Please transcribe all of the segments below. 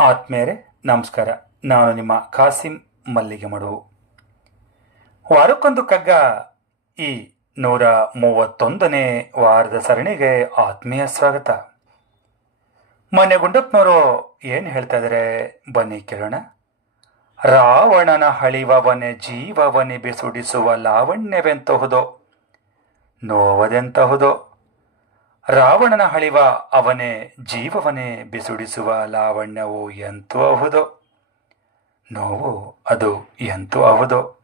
ಆತ್ಮೇರೆ, ನಮಸ್ಕಾರ. ನಾನು ನಿಮ್ಮ ಕಾಸಿಂ ಮಲ್ಲಿಗೆ ಮಡು ವಾರಕ್ಕೊಂದು ಕಗ್ಗ ಈ ನೂರ ಮೂವತ್ತೊಂದನೇ ವಾರದ ಸರಣಿಗೆ ಆತ್ಮೀಯ ಸ್ವಾಗತ. ಮೊನ್ನೆ ಗುಂಡಪ್ಪನವರು ಏನು ಹೇಳ್ತಾ ಇದ್ದಾರೆ ಬನ್ನಿ ಕೇಳೋಣ. ರಾವಣನ ಹಳಿವವನೆ, ಜೀವವನೆ ಬಿಸುಡಿಸುವ ಲಾವಣ್ಯವೆಂತಹುದೋ? ನೋವದೆಂತಹುದೋ? ರಾವಣನ ಹಳಿವ ಅವನೇ ಜೀವವನೇ ಬಿಸುಡಿಸುವ ಲಾವಣ್ಯವು ಎಂತೂ ಅಹುದೋ? ನೋವು ಅದು ಎಂತೂ ಅಹುದೋ?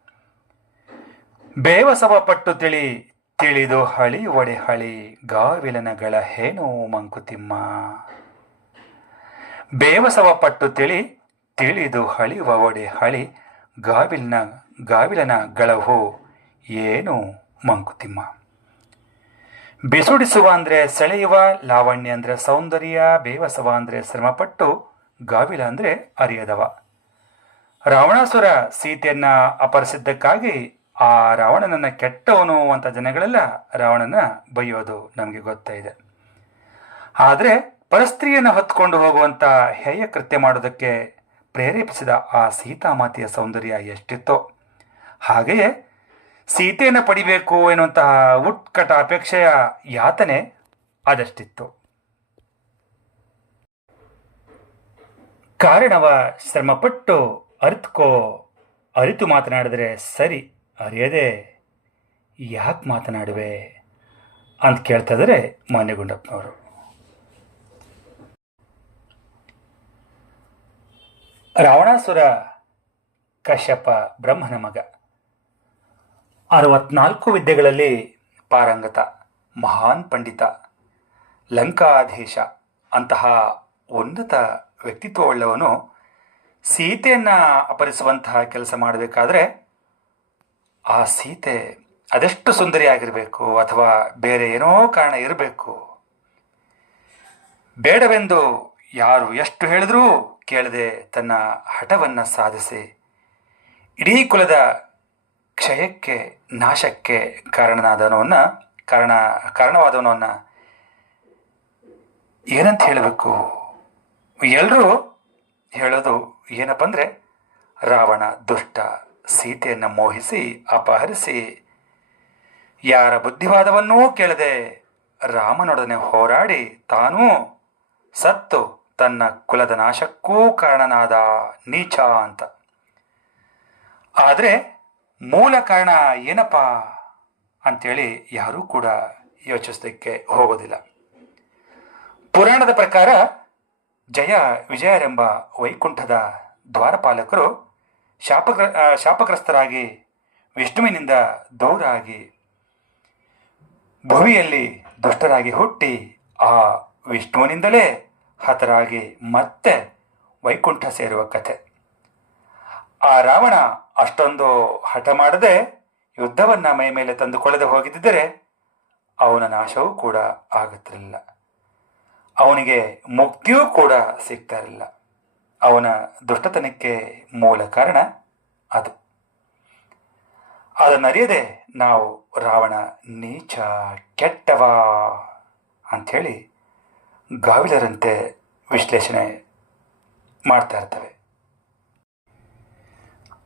ಬೇವಸವ ಪಟ್ಟು ತಿಳಿ, ತಿಳಿದು ಹಳಿ ಒಡೆ ಹಳಿ, ಗಾವಿಲನಗಳ ಹೇನು ಮಂಕುತಿಮ್ಮ. ಬೇವಸವ ಪಟ್ಟು ತಿಳಿ, ತಿಳಿದು ಹಳಿವ ಒಡೆ ಹಳಿ, ಗಾವಿಲ್ನ ಗಾವಿಲನ ಗಳಹು ಏನು ಮಂಕುತಿಮ್ಮ? ಬಿಸುಡಿಸುವ ಅಂದರೆ ಸೆಳೆಯುವ, ಲಾವಣ್ಯ ಅಂದರೆ ಸೌಂದರ್ಯ, ಬೇವಸವ ಅಂದರೆ ಶ್ರಮಪಟ್ಟು, ಗಾವಿಲ ಅಂದರೆ ಅರಿಯದವ. ರಾವಣಾಸುರ ಸೀತೆಯನ್ನ ಅಪಹರಿಸಿದ್ದಕ್ಕಾಗಿ ಆ ರಾವಣನನ್ನ ಕೆಟ್ಟವನು ಅಂತ ಜನಗಳೆಲ್ಲ ರಾವಣನ ಬೈಯೋದು ನಮಗೆ ಗೊತ್ತೇ ಇದೆ. ಆದರೆ ಪರಸ್ತ್ರೀಯನ್ನು ಹೊತ್ಕೊಂಡು ಹೋಗುವಂತ ಹೇಯ ಕೃತ್ಯ ಮಾಡೋದಕ್ಕೆ ಪ್ರೇರೇಪಿಸಿದ ಆ ಸೀತಾಮಾತೆಯ ಸೌಂದರ್ಯ ಎಷ್ಟಿತ್ತೋ. ಹಾಗೆಯೇ ಸೀತೆಯನ್ನು ಪಡಿಬೇಕು ಎನ್ನುವಂತಹ ಉತ್ಕಟ ಅಪೇಕ್ಷೆಯ ಯಾತನೆ ಆದಷ್ಟಿತ್ತು. ಕಾರಣವ ಶ್ರಮಪಟ್ಟು ಅರ್ಥಕೋ ಅರಿತು ಮಾತನಾಡಿದರೆ ಸರಿ, ಅರಿಯದೆ ಯಾಕೆ ಮಾತನಾಡುವೆ ಅಂತ ಕೇಳ್ತಾ ಇದ್ದಾರೆ ಮಾನ್ಯಗುಂಡಪ್ಪನವರು. ರಾವಣಾಸುರ ಕಶ್ಯಪ ಬ್ರಹ್ಮನ ಮಗ. ಅರವತ್ನಾಲ್ಕು ವಿದ್ಯೆಗಳಲ್ಲಿ ಪಾರಂಗತ, ಮಹಾನ್ ಪಂಡಿತ, ಲಂಕಾಧೀಶ, ಅಂತಹ ಉನ್ನತ ವ್ಯಕ್ತಿತ್ವವುಳ್ಳವನು ಸೀತೆಯನ್ನು ಅಪರಿಸುವಂತಹ ಕೆಲಸ ಮಾಡಬೇಕಾದ್ರೆ ಆ ಸೀತೆ ಅದೆಷ್ಟು ಸುಂದರಿಯಾಗಿರಬೇಕು ಅಥವಾ ಬೇರೆ ಏನೋ ಕಾರಣ ಇರಬೇಕು? ಬೇಡವೆಂದು ಯಾರು ಎಷ್ಟು ಹೇಳಿದ್ರೂ ಕೇಳದೆ ತನ್ನ ಹಠವನ್ನು ಸಾಧಿಸಿ ಇಡೀ ಕುಲದ ಕ್ಷಯಕ್ಕೆ, ನಾಶಕ್ಕೆ ಕಾರಣನಾದವನನ್ನು ಕಾರಣ, ಕಾರಣವಾದವನವನ್ನ ಏನಂತ ಹೇಳಬೇಕು? ಎಲ್ಲರೂ ಹೇಳೋದು ಏನಪ್ಪ ಅಂದರೆ, ರಾವಣ ದುಷ್ಟ, ಸೀತೆಯನ್ನು ಮೋಹಿಸಿ, ಅಪಹರಿಸಿ, ಯಾರ ಬುದ್ಧಿವಾದವನ್ನೂ ಕೇಳದೆ ರಾಮನೊಡನೆ ಹೋರಾಡಿ ತಾನೂ ಸತ್ತು, ತನ್ನ ಕುಲದ ನಾಶಕ್ಕೂ ಕಾರಣನಾದ ನೀಚ ಅಂತ. ಆದರೆ ಮೂಲ ಕಾರಣ ಏನಪ್ಪ ಅಂತೇಳಿ ಯಾರೂ ಕೂಡ ಯೋಚಿಸೋದಕ್ಕೆ ಹೋಗೋದಿಲ್ಲ. ಪುರಾಣದ ಪ್ರಕಾರ ಜಯ ವಿಜಯರೆಂಬ ವೈಕುಂಠದ ದ್ವಾರಪಾಲಕರು ಶಾಪಗ್ರ ಶಾಪಗ್ರಸ್ತರಾಗಿ ವಿಷ್ಣುವಿನಿಂದ ದೂರಾಗಿ ಭುವಿಯಲ್ಲಿ ದುಷ್ಟರಾಗಿ ಹುಟ್ಟಿ ಆ ವಿಷ್ಣುವಿನಿಂದಲೇ ಹತರಾಗಿ ಮತ್ತೆ ವೈಕುಂಠ ಸೇರುವ ಕಥೆ. ಆ ರಾವಣ ಅಷ್ಟೊಂದು ಹಠ ಮಾಡದೆ ಯುದ್ಧವನ್ನ ಮೈ ಮೇಲೆ ತಂದುಕೊಳ್ಳದೆ ಹೋಗಿದ್ದರೆ ಅವನ ನಾಶವೂ ಕೂಡ ಆಗುತ್ತಿರಲಿಲ್ಲ. ಅವನಿಗೆ ಮುಕ್ತಿಯೂ ಕೂಡ ಸಿಗ್ತಾ ಇರಲಿಲ್ಲ. ಅವನ ದುಷ್ಟತನಕ್ಕೆ ಮೂಲ ಕಾರಣ ಅದು. ಅದನ್ನರಿಯದೆ ನಾವು ರಾವಣ ನೀಚ, ಕೆಟ್ಟವ ಅಂಥೇಳಿ ಗಾವಿಲರಂತೆ ವಿಶ್ಲೇಷಣೆ ಮಾಡ್ತಾ ಇರ್ತವೆ.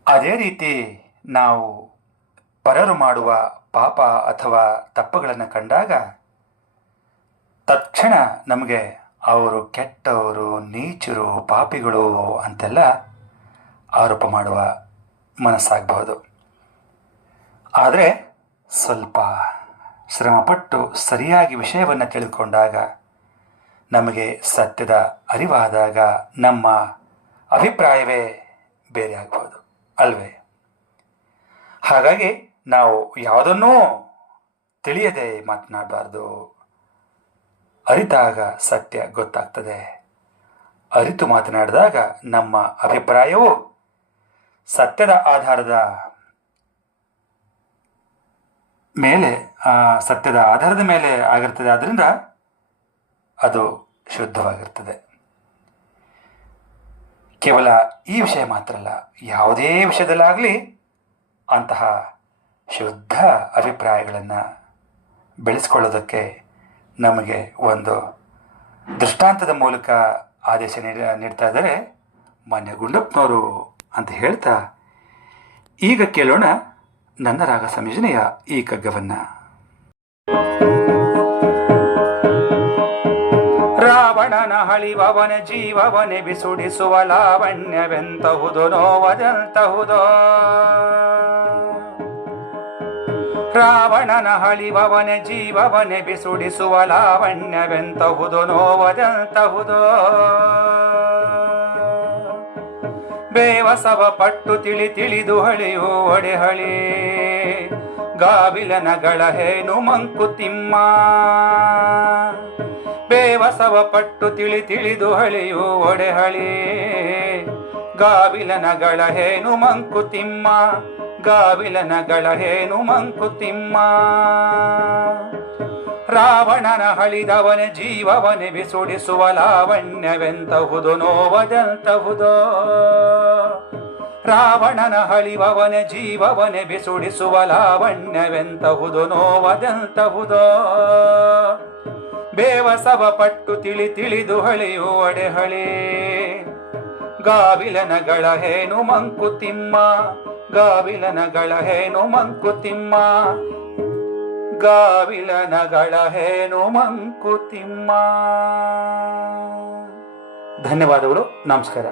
ಅದೇ ರೀತಿ ನಾವು ಪರರು ಮಾಡುವ ಪಾಪ ಅಥವಾ ತಪ್ಪುಗಳನ್ನು ಕಂಡಾಗ ತಕ್ಷಣ ನಮಗೆ ಅವರು ಕೆಟ್ಟವರು, ನೀಚರು, ಪಾಪಿಗಳು ಅಂತೆಲ್ಲ ಆರೋಪ ಮಾಡುವ ಮನಸ್ಸಾಗಬಹುದು. ಆದರೆ ಸ್ವಲ್ಪ ಶ್ರಮಪಟ್ಟು ಸರಿಯಾಗಿ ವಿಷಯವನ್ನು ತಿಳಿದುಕೊಂಡಾಗ ನಮಗೆ ಸತ್ಯದ ಅರಿವಾದಾಗ ನಮ್ಮ ಅಭಿಪ್ರಾಯವೇ ಬೇರೆ ಆಗ್ಬೋದು ಅಲ್ವೇ? ಹಾಗಾಗಿ ನಾವು ಯಾವುದನ್ನೂ ತಿಳಿಯದೆ ಮಾತನಾಡಬಾರ್ದು. ಅರಿತಾಗ ಸತ್ಯ ಗೊತ್ತಾಗ್ತದೆ. ಅರಿತು ಮಾತನಾಡಿದಾಗ ನಮ್ಮ ಅಭಿಪ್ರಾಯವು ಸತ್ಯದ ಆಧಾರದ ಮೇಲೆ ಸತ್ಯದ ಆಧಾರದ ಮೇಲೆ ಆಗಿರ್ತದೆ. ಆದ್ದರಿಂದ ಅದು ಶುದ್ಧವಾಗಿರ್ತದೆ. ಕೇವಲ ಈ ವಿಷಯ ಮಾತ್ರ ಅಲ್ಲ ಯಾವುದೇ ವಿಷಯದಲ್ಲಾಗಲಿ ಅಂತಹ ಶುದ್ಧ ಅಭಿಪ್ರಾಯಗಳನ್ನು ಬೆಳೆಸ್ಕೊಳ್ಳೋದಕ್ಕೆ ನಮಗೆ ಒಂದು ದೃಷ್ಟಾಂತದ ಮೂಲಕ ಆದೇಶ ನೀಡ, ನೀಡ್ತಾ ಇದ್ದಾರೆ ಮಾನ್ಯ ಗುಂಡಪ್ಪನವರು ಅಂತ ಹೇಳ್ತಾ, ಈಗ ಕೇಳೋಣ ನನ್ನ ರಾಗ ಸಂಯೋಜನೆಯ ಈ ಕಗ್ಗವನ್ನ ಹಳಿವವನ ಜೀವವನೆ ಬಿಸುಡಿಸುವ ಲಾವಣ್ಯವೆಂತಹುದು, ನೋವದೆಂತಹುದೋ. ರಾವಣನ ಹಳಿವವನೆ ಜೀವವನೆ ಬಿಸುಡಿಸುವ ಲಾವಣ್ಯವೆಂತಹುದು, ನೋವದೆಂತಹುದೋ. ಬೇವಸವ ಪಟ್ಟು ತಿಳಿ ತಿಳಿದು ಹಳಿಯು ಒಡೆ ಹಳಿ ಗಾವಿಲನಗಳ ಹೇನು ಮಂಕುತಿಮ್ಮ. ಬೇವಸವ ಪಟ್ಟು ತಿಳಿ ತಿಳಿದು ಹಳಿಯು ಒಡೆ ಹಳಿ. ಗಾವಿಲನಗಳ ಹೇನು ಮಂಕುತಿಮ್ಮ ಗಾವಿಲನಗಳ ಹೇನು ಮಂಕುತಿಮ್ಮ ರಾವಣನ ಹಳಿದವನೆ ಜೀವವನೆ ಬಿಸುಡಿಸುವ ಲಾವಣ್ಯವೆಂತಹುದು ನೋವದೆಂತಹುದೋ. ರಾವಣನ ಹಳಿವವನೆ ಜೀವವನೆ ಬಿಸುಡಿಸುವ ಲಾವಣ್ಯವೆಂತಹುದು ನೋವದೆಂತಹುದೋ. ಬೇವಸವ ಪಟ್ಟು ತಿಳಿ ತಿಳಿದು ಹಳೆಯು ಒಡೆಹಳಿ. ಗಾವಿಲನಗಳ ಹೇನು ಮಂಕುತಿಮ್ಮ ಗಾವಿಲನಗಳ ಹೇನು ಮಂಕುತಿಮ್ಮ ಗಾವಿಲನಗಳ ಹೇನು ಮಂಕುತಿಮ್ಮ ಧನ್ಯವಾದಗಳು, ನಮಸ್ಕಾರ.